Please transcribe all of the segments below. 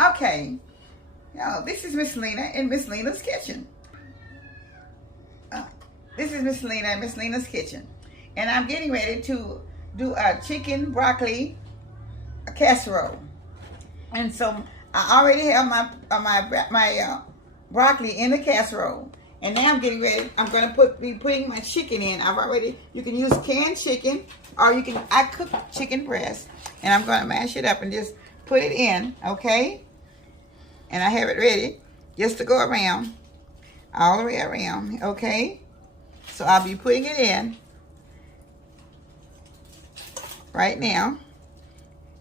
Okay. Now, this is Miss Lena in Miss Lena's kitchen. This is Miss Lena in Miss Lena's kitchen. And I'm getting ready to do a chicken broccoli casserole. And so I already have my broccoli in the casserole. And now I'm getting ready. I'm going to be putting my chicken in. You can use canned chicken, or I cook chicken breast. And I'm going to mash it up and just put it in, okay? And I have it ready just to go around, all the way around, okay? So I'll be putting it in right now.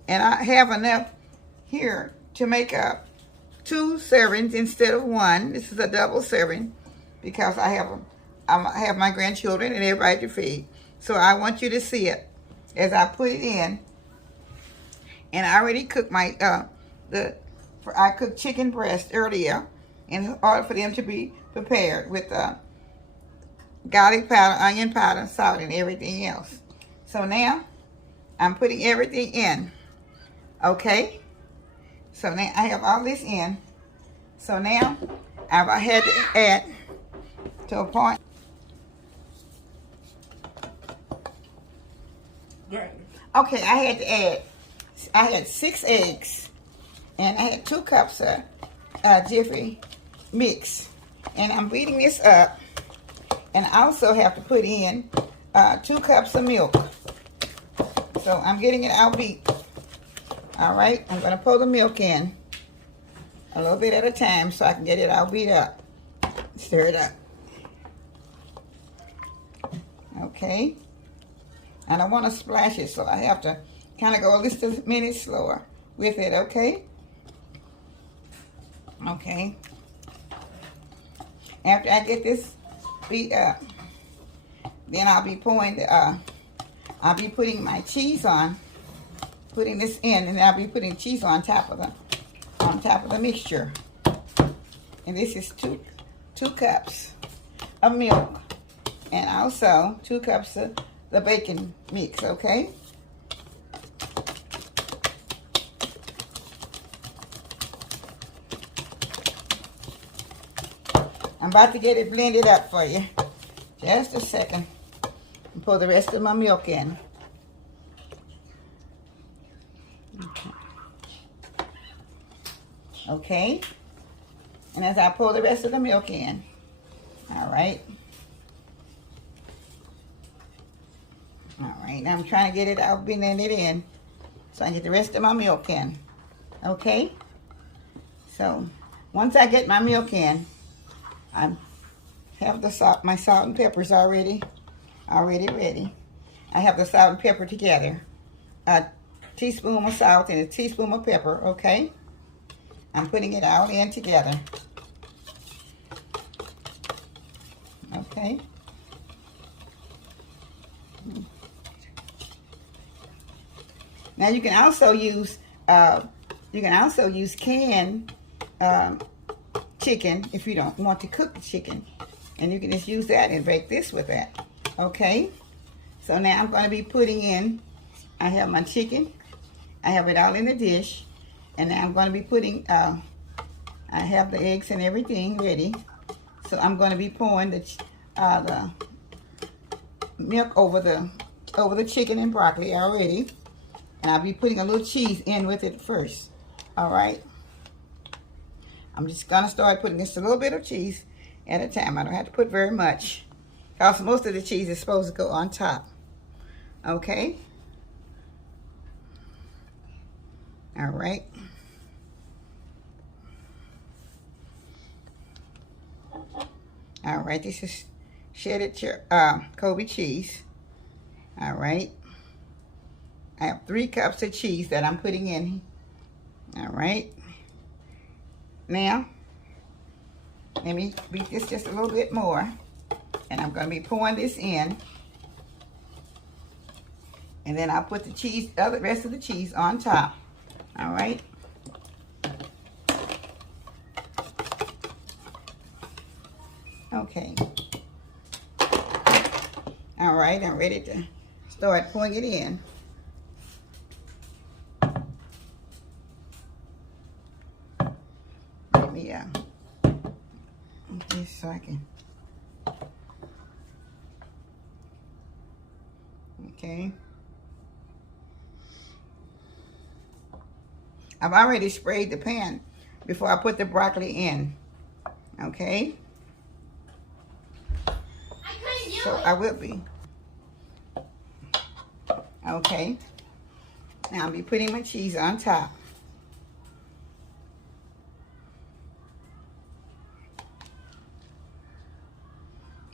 And I have enough here to make up 2 servings instead of 1. This is a double serving because I have my grandchildren and everybody to feed. So I want you to see it as I put it in. And I already cooked I cooked chicken breast earlier in order for them to be prepared with garlic powder, onion powder, salt, and everything else. So now I'm putting everything in. Okay? So now I have all this in. So now I had to add to a point. Okay, I had 6 eggs. And I had 2 cups of jiffy mix. And I'm beating this up. And I also have to put in 2 cups of milk. So I'm getting it all beat. All right, I'm going to pour the milk in a little bit at a time so I can get it all beat up. Stir it up. Okay. And I want to splash it, so I have to kind of go just a minute slower with it, okay? Okay. After I get this beat up, then I'll be pouring I'll be putting my cheese on, putting this in, and I'll be putting cheese on top of the mixture. And this is 2 cups of milk, and also 2 cups of the bacon mix, okay? I'm about to get it blended up for you. Just a second. And pour the rest of my milk in. Okay. And as I pour the rest of the milk in. All right. All right. Now I'm trying to get it out, blending it in, so I can get the rest of my milk in. Okay. So once I get my milk in, I have my salt and peppers already ready. I have the salt and pepper together. A teaspoon of salt and a teaspoon of pepper, okay? I'm putting it all in together. Okay. Now you can also use canned chicken if you don't want to cook the chicken, and you can just use that and bake this with that. Okay, so now I'm going to be putting in, I have my chicken, I have it all in the dish, and now I'm going to be putting I have the eggs and everything ready, so I'm going to be pouring the milk over the chicken and broccoli already, and I'll be putting a little cheese in with it first. All right, I'm just going to start putting just a little bit of cheese at a time. I don't have to put very much, because most of the cheese is supposed to go on top. Okay. All right. All right, this is shredded Kobe cheese. All right. I have 3 cups of cheese that I'm putting in. All right. Now, let me beat this just a little bit more. And I'm going to be pouring this in. And then I'll put the cheese, the rest of the cheese on top. All right. Okay. All right, I'm ready to start pouring it in. me this so I can. Okay. I've already sprayed the pan before I put the broccoli in. Okay. So I will be. Okay. Now I'll be putting my cheese on top.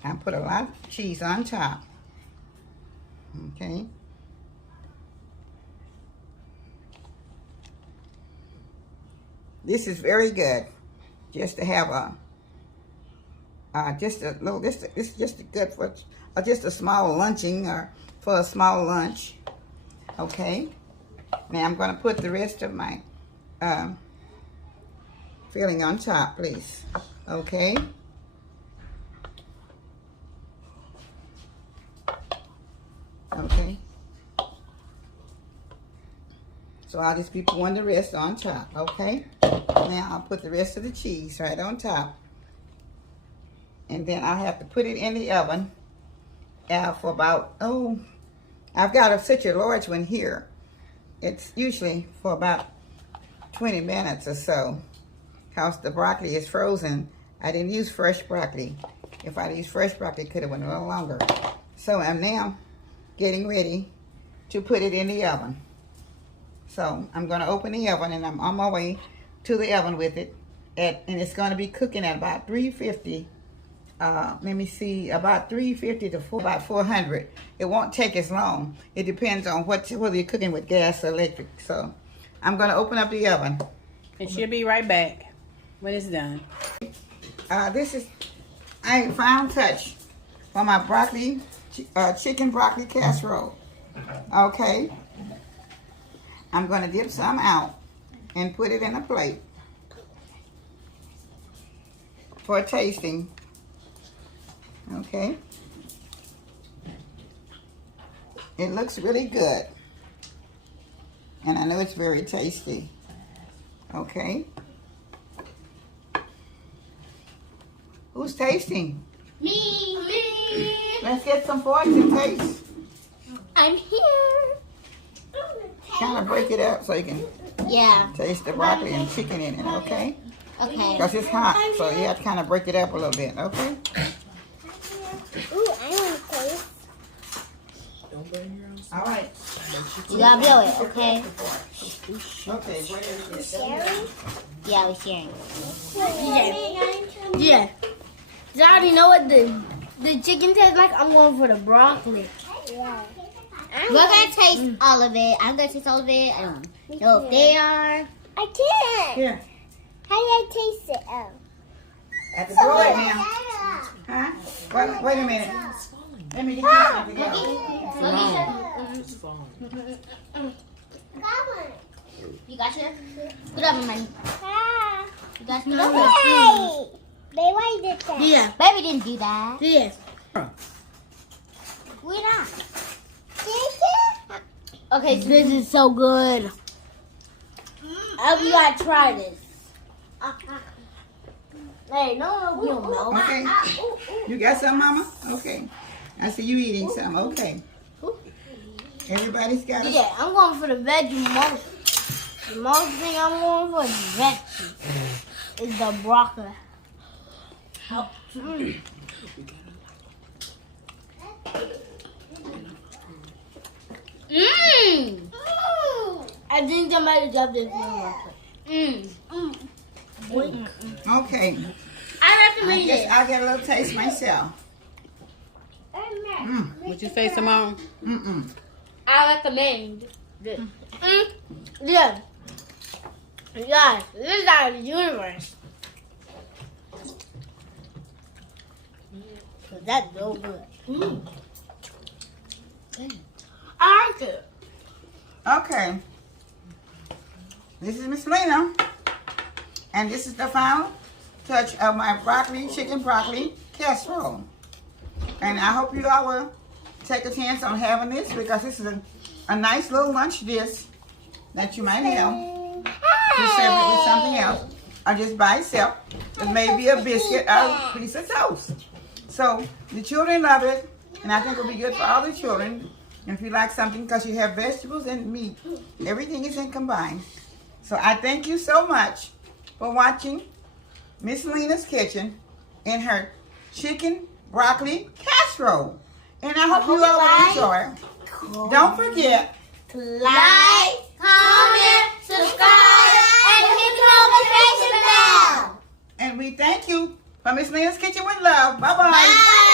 I put a lot of cheese on top. Okay. This is very good. Just to have just a little. This is just good for just a small lunching or for a small lunch. Okay. Now I'm going to put the rest of my filling on top, please. Okay. Okay. So I'll just be pouring the rest on top, okay? Now I'll put the rest of the cheese right on top. And then I'll have to put it in the oven for about, I've got such a large one here. It's usually for about 20 minutes or so. Because the broccoli is frozen. I didn't use fresh broccoli. If I'd used fresh broccoli, it could have went a little longer. So I'm now getting ready to put it in the oven. So I'm going to open the oven and I'm on my way to the oven with it. And it's going to be cooking at about 350. Let me see, about 350 to about 400. It won't take as long. It depends on whether you're cooking with gas or electric. So I'm going to open up the oven. And she'll be right back when it's done. This is a final touch for my broccoli, chicken broccoli casserole. Okay. I'm going to dip some out and put it in a plate for tasting. Okay. It looks really good. And I know it's very tasty. Okay. Who's tasting? Me. Let's get some forks and taste. I'm here. Kind of break it up so you can taste the broccoli and chicken in it, okay? Okay. Because it's hot, so you have to kind of break it up a little bit, okay? Ooh, I want to taste. Don't burn your own. All right. You gotta blow it, okay? Okay, what is this? Sharing? Yeah, we're sharing. Yeah. Does I already know what the chicken tastes like? I'm going for the broccoli. Yeah. We're gonna taste all of it. I'm gonna taste all of it. I don't know if they are. I can't. Here, How do I taste it? Oh. at the blow it now. Huh? Wait a minute. Let me get this one together. It's falling. You got yours? Good up, money. Ah. You got yours? Hey. Babe, why did that? Yeah. Baby didn't do that. Yes. We're not. Okay, so this is so good. We gotta try this. Hey, no, we don't know. Okay. You got some, Mama? Okay. I see you eating some. Okay. Everybody's got it. Yeah, I'm going for the veggie most. The most thing I'm going for is veggie. Is the broccoli. I think somebody dropped this one. Okay. I recommend it. I'll get a little taste myself. What you say, Simone? I recommend this. Yeah. Guys, this is out of the universe. Cause that's so good. I like it. Okay. This is Miss Lena. And this is the final touch of my chicken broccoli casserole. And I hope you all will take a chance on having this because this is a nice little lunch dish that you might have to serve it with something else. or just by itself. It may be a biscuit or a piece of toast. So the children love it, and I think it'll be good for all the children. And if you like something, because you have vegetables and meat, everything is in combined. So I thank you so much for watching Miss Lena's Kitchen and her chicken broccoli casserole. And I hope you all will enjoy. Don't forget to like, comment, subscribe, and hit the notification bell. And we thank you for Miss Lena's Kitchen with Love. Bye-bye. Bye.